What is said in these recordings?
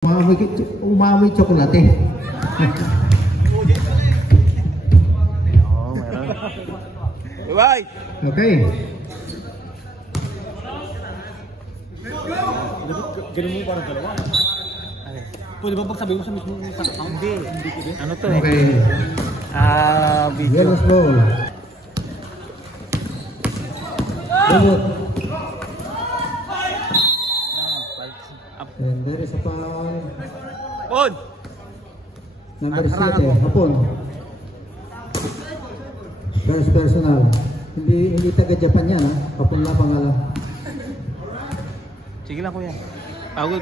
Umamoy tsokolate. Oh, meron. Bye. Okay. Ganun mo parang dalawa. Pwede ba pagsabi mo sa mismo sa account? Hindi. Ano to Okay. Video. Yellow ball. And there is a foul. On. Number 7, Hapon. First personal. Hindi taga Japan yan, ha? Hapon na pangalan. Sige lang kuya. Pagod.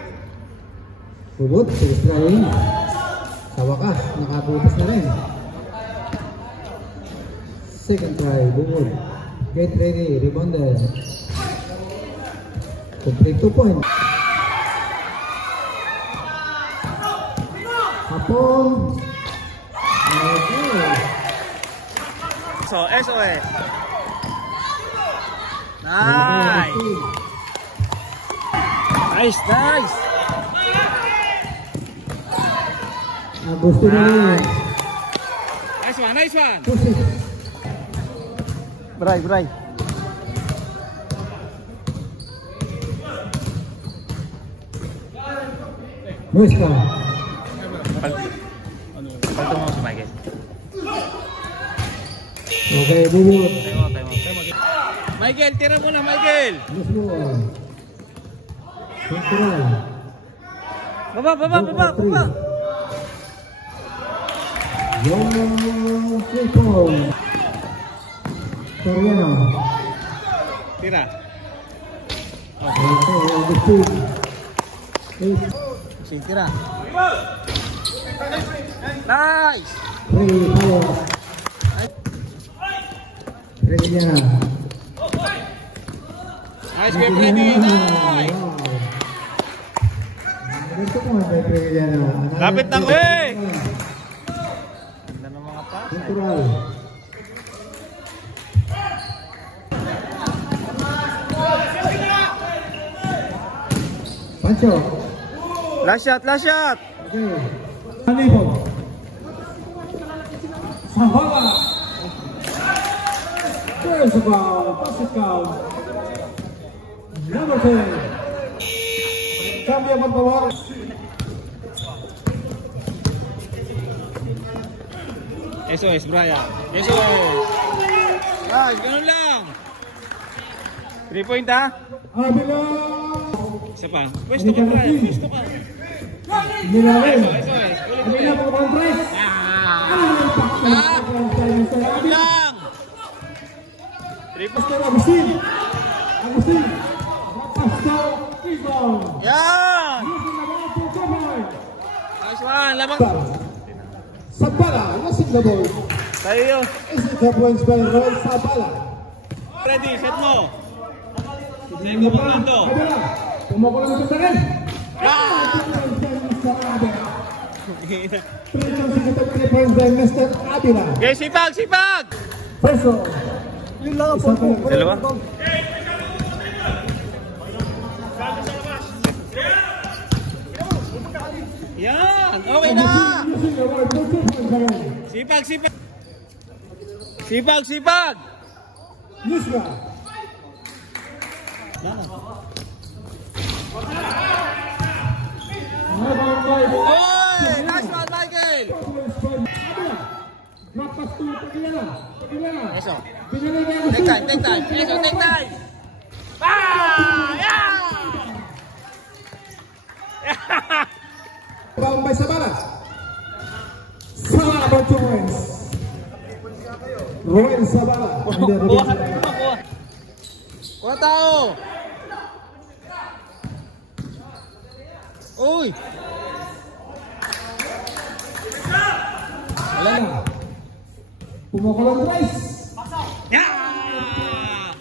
Bubot, first trying. Sa wakas, nakabutas na rin. Second try, Bubot. Get ready, rebounder. Complete 2 points. Hapon. Okay. So, SOS. Nice. Nice, nice. Gusto na rin. Nice one, nice one. Bray, bray. Musta. Palto mo si Michael. Okay, Bubot. Michael, tira mo na Michael. Yes, Bubot. Central. Baba. Yung 3 point. Koreano. Tira. Okay, Sing tira. Nice. 3 power. Ready na. Nice, get ready. Nice. Gusto ko nga ready na. Lapit na ko eh. Ganda ng mga pass. Central. Pancho. Last shot, last shot. Okay. Manipo. Sahala. There's a foul. Basket count. Number 10. Cambia por favor. SOS, Brian. SOS. Nice, ganun lang. 3 point ha. Abila. Isa pa. Pwesto ka, Brian. Pwesto ka. Nilalim. SOS. Abila po ang press. Lang. 3 point. Agustin. Agustin. Pascal Rebound. Yan. Nice one. Lamang. Sabala. Lasing the ball. Tayo yun. Is it the points by Roel Sabala? Ready, set mo. Segundo punto. Abila. Pumukulang ito sa rin. Mr. Abila. Okay, sipag, sipag. Preso. Yun lang ang po. Dalawa. Yan, okay na. Sipag, sipag. Sipag, sipag. Yusra. Oy, nice one, Michael. Drop pass to Pagilala. Pagilala. Eso. Take time. Eso, take time. Ah, yeah. Bound by Sabala. Sabala about 2 points. Roel Sabala. Kuha tao. Uy. Wala na. Pumukulang twice. Yeah.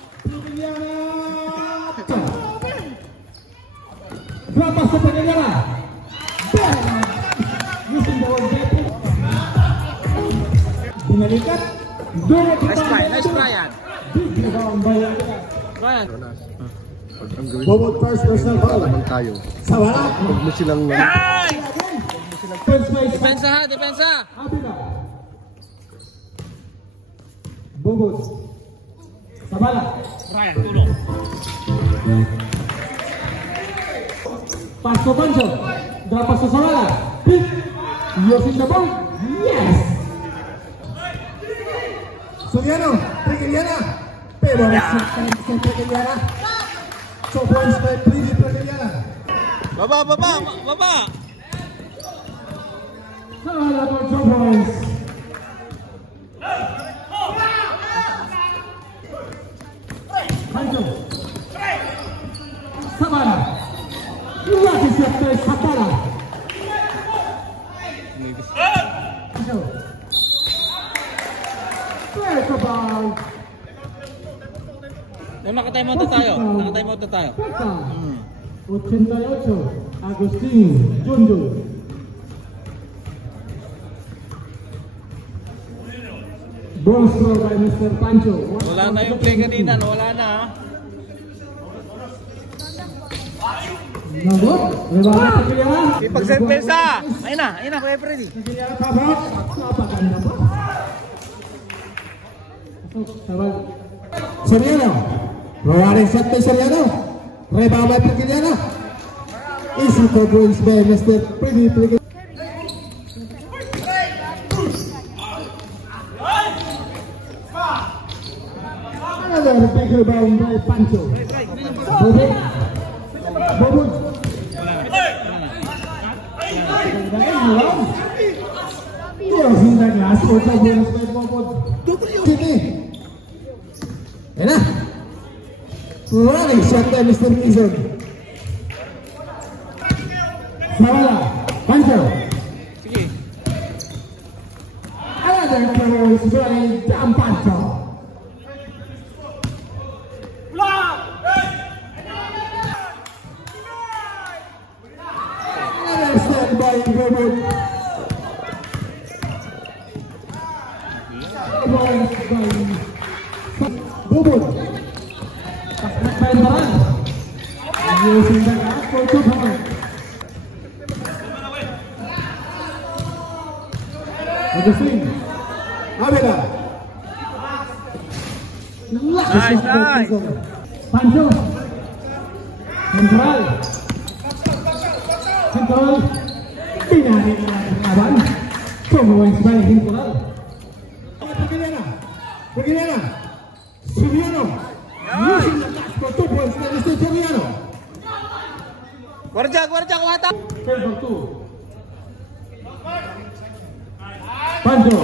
Drop pass to Pagilala. Using the one back. Binalikat. Nice try yan. Big rebound by Brian. Ang gawin Bobot first personal foul. naman tayo. Sabala. Huwag mo silang... First base. Depensa ha, depensa! Abila. Bobot. Sabala. Ryan, tulong. Paso Pancho. Dapat sa Sabala. Pick. Using the ball. Yes. Soriano. Pregiliana. Pero nagsasayin sa Pregiliana. So points by Pridi Pregiliana. Baba, baba, baba! Sabala for 2 points. Pancho. Sabala. Lucky shot by Sabala. Pancho. Break the ball. Nakatime out na tayo. Nakatime out na tayo. 88. Agustin Junjun. Ball score by Mr. Pancho. Wala na yung play kanina, no? Wala na ha. Nabot. Rebound Pregiliana. Ipag-set pensa! Ayun na, Kuya Freddy. Pregiliana tabak. Napaganda pa. Sabal. Soriano. Roaring shot by Soriano. Rebound by Pregiliana. Easy for points by Mr. Pridi Pregiliana. Another big rebound by Pancho. Bobot. Bobot. Yes, in the glass. Otra buenas by Bobot. Sini. Enak. Running shot by Mr. Nizon. Sabala. Pancho. Sige. Another close by Jam Pancho. Stand by Bobot. Bobot. Taknak using the glass for 2 points. Agustin. Abela. Nice. Pancho. Central. Pinahin na ang laban. Tumuwins by Hintural. Pregiliana. Soriano. Using the glass for 2 points by Mr. Soriano. Gwardiya, kuwata! Favor 2. Pancho.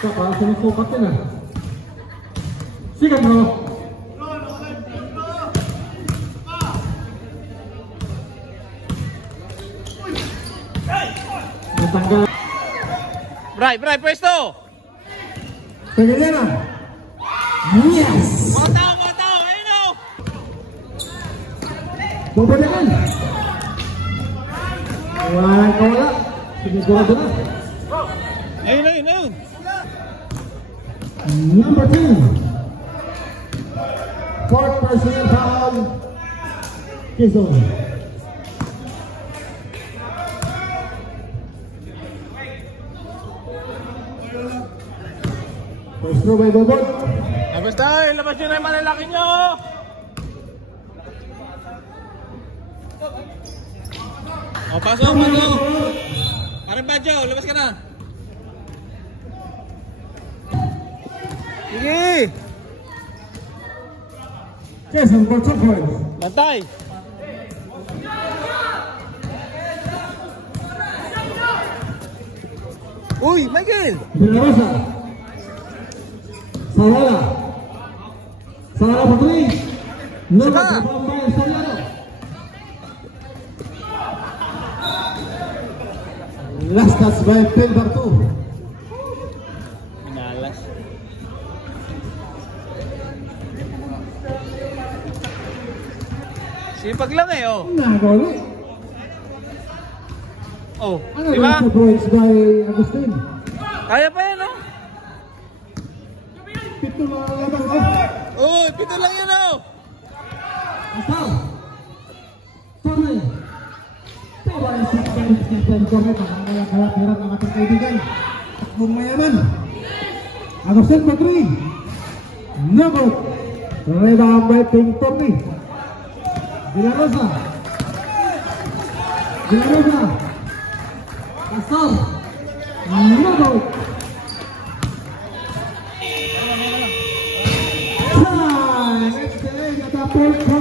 Saka, sinusukat yun ah. Sigat bro. Natanggal. Bray, pwesto! Pregiliana. Yes! Mga tao, ayun o! Bubalikan. Walang kawala. Sigurado na. Ayun! Number 2. Fourth personal foul. Quezon. First throw by Bobot. Labas tayo! Labas nyo na yung malalaki nyo! O, pasok! Parang badyo, labas ka na! Sige! Quezon for 2 points. Bantay! Uy, Michael! De La Rosa. Sabala. Sabala for 3. No, Saba. rebound by Soriano. Last touch by Pelbar 2. Pinalas. Sipag lang eh, oh. Nagolo. Oh, Ano di ba? yung 2 points by Agustin? Kaya pa yan, oh. Pito mga labang, oh. Oh, pito lang yan, oh. Asal Torre coba dan Torre kalah berat mengatakan kaibigan Bung Mayaman Agustin Putri Nabut rebound mapping Torre Villa Rosa Asal Nabut next day kata